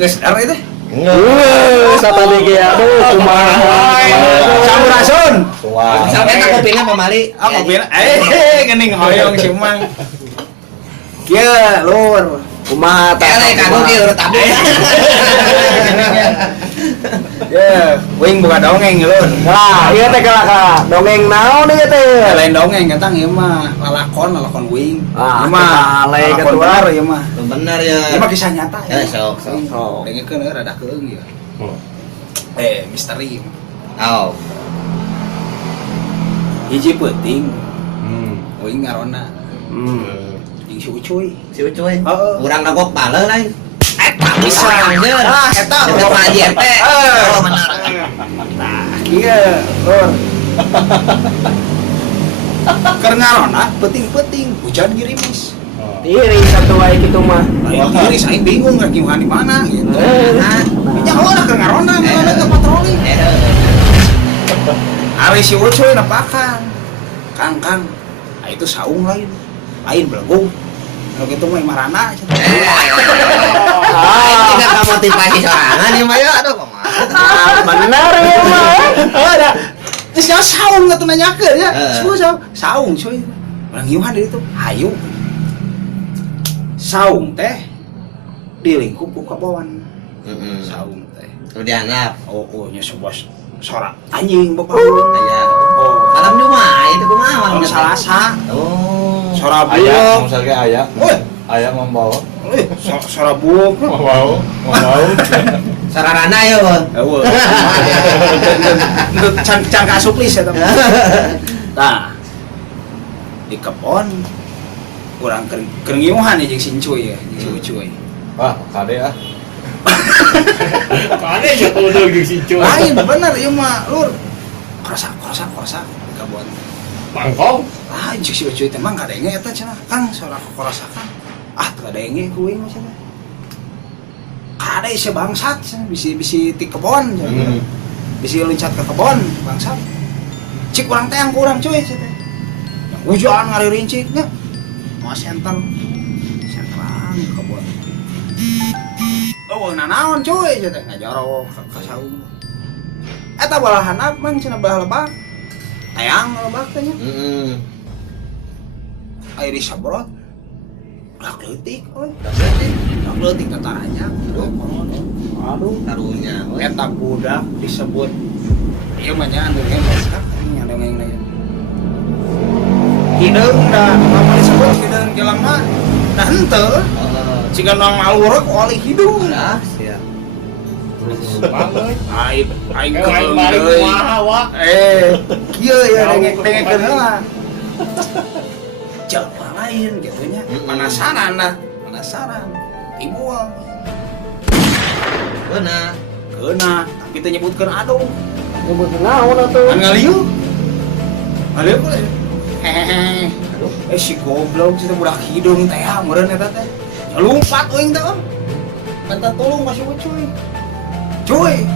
Geus dar itu. Sata dege aduh kumaha. Sampurasun. Wah. Sampai tak kopina pamali. Kopina. Geuning hoyong si Mang. Kieu lur. Kumaha tah? Ele kagok ieu urut abdi. Ya, wing buka dongeng lur. Lah, ieu teh kalaka dongeng naon ieu teh? Lain dongeng katang ieu mah lalakon wing. Ah, Ieu mah lain lalakon ketua. bener ieu mah. Bener ya. Ieu mah kisah nyata. Ya sok. Dengekeun rada keung ieu. Misteri. Aw. Hiji peuting. Wing ngarona. Jeung si Ucuy. Si Ucuy. Heeh. Urang kagok bale lain. Eta bisa anjir. Eta Eta mah anjir teh. Oh bener. Nah, kieu lur. Keur ngarona peuting-peuting hujan gerimis. Iri satu wae kitu mah. Lain gerimis aing bingung ngagiuhan di mana gitu. Nah, Nya orang keur ngarona ngarona teu patroli. Ari si Ucuy nepakan. Kang, itu saung lain belenggung. Kalau gitu mah marana. tidak motivasi sorangan ya mah ya aduh kumaha. Bener ieu mah. Ada. Terus nya saung atuh nanyakeun ya. Heeh. Saung cuy. Urang hiuhan di ditu. Hayu. Saung teh dilingkup ku kabawan. Saung teh. Rudianap. Oh, nya sebuah sorak anjing bapak. Aya. Oh, Alam di mah itu kumaha? kalau salasa. Oh. Sora Ayah, buok. misalnya ayah. Weh, Ayah membawa. sora buok. Mau. Sararana ya, Bang. Eueuh. Untuk can kasuplis eta. Tah. Di kebon urang keur ngiuhan ya jeung Sincuy ya, jeung Ucuy. Wah, kade ah. Kade jatuh udah gitu sih cuy. Lain bener ieu mah, Lur. Krosak di kebon. Mangkong. Ah, jeung si Ucuy teh mah kadenge eta cenah. Kang, salah korosakan. Ah, teu kadenge kuing mah cenah. Kade si bangsat cenah, bisi ti kebon cenah. Bisi loncat ke kebon, bangsat. Cik urang teh ang kurang cuy cenah. Hujan ngarinciknya. Mau sentang ke kebon. Oh, nanaon cuy cenah ngajaro ka saung. Eta balahan apa mang cenah balah lebak. Tayang lebak teh nya. Air disabrot. Dak leutik euy. Dak leutik tataranya. Aduh, Karunya. Eta budak disebut ieu mah nya anu ge masak nya dongeng lain. Hideung da apa disebut hideung jelema. Da henteu jika nang malurek oli hidung. Ah, siap. Aing Lain balik deui. kumaha wa. Kieu ya dengekeun heula. Jelema lain gitu nya. Penasaran. Timbul. Keuna, tapi teu nyebutkeun aduh. nyebut naon atuh? Ngaliu. Ngaliu ku. Hehehe. Si goblok si budak hidung teh meureun eta teh. Lompat euing teh. Minta tolong masih Ucuy. Cuy.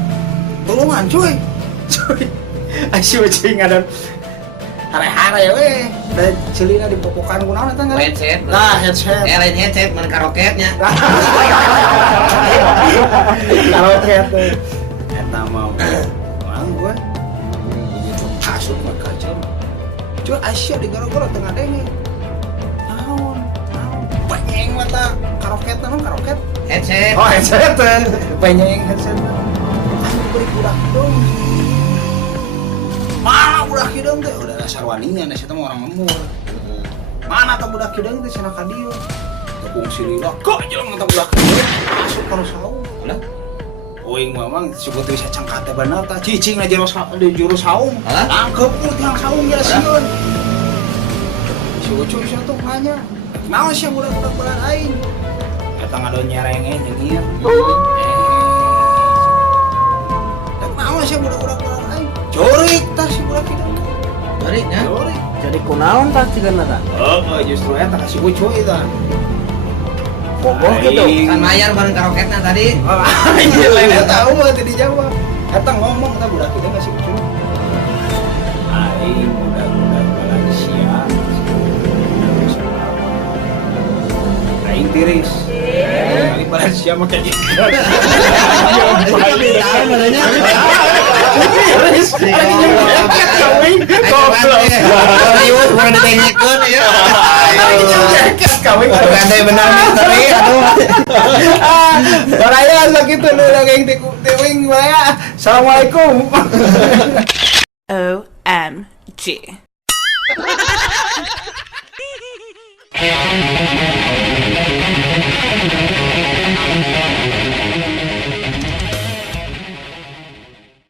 Tolongan cuy. Si Ucuy ngadon hare-hare we. Da ceulina di popokan kunaon eta ngaran? Headset. Nah, headset. Lain headset mun karoketnya. Karaoke teh. Eta mau. Orang gue begitu masuk ke kacau. Cuy Asia di gara-gara tengah denge. Naon? Penyeng mata karaoke teh karaoke. Headset. Oh headset teh. Penyeng headset. Aku beri budak dong. Mana budak hidung teh? Udah dasar waninya, nasi teh orang lembur. Mana tuh budak hidung teh cenah ka dieu. Tepung silila, kok jelema teh budak hidung masuk ka saung. Ulah. Oing mamang disebut bisa cangkat teh bener tah cicing na juru saung. Tangkep ku tiang saung geus sieun. Si Ucuy sia tuh nanya. Naon sia budak-budak balan aing? Eta ngadon nyerenge jeung ieu. Naon sia budak-budak balan aing? Corik tah si budak hidung. Coriknya. Corik. Jadi kunaon tah cikeunna tah? Justru eta kasih Ucuy tah. Bogoh gitu. Kan mayar bareng karoketna tadi. Anjir lain eta mah teu dijawab. Eta ngomong eta budak hidung kasih Ucuy. Aing budak-budak Malaysia. Aing tiris. Aing Siapa kayak gitu? Ganti benar misteri, aduh. Baraya sakitu nu dongeng ti Wing baraya. Assalamualaikum. OMG.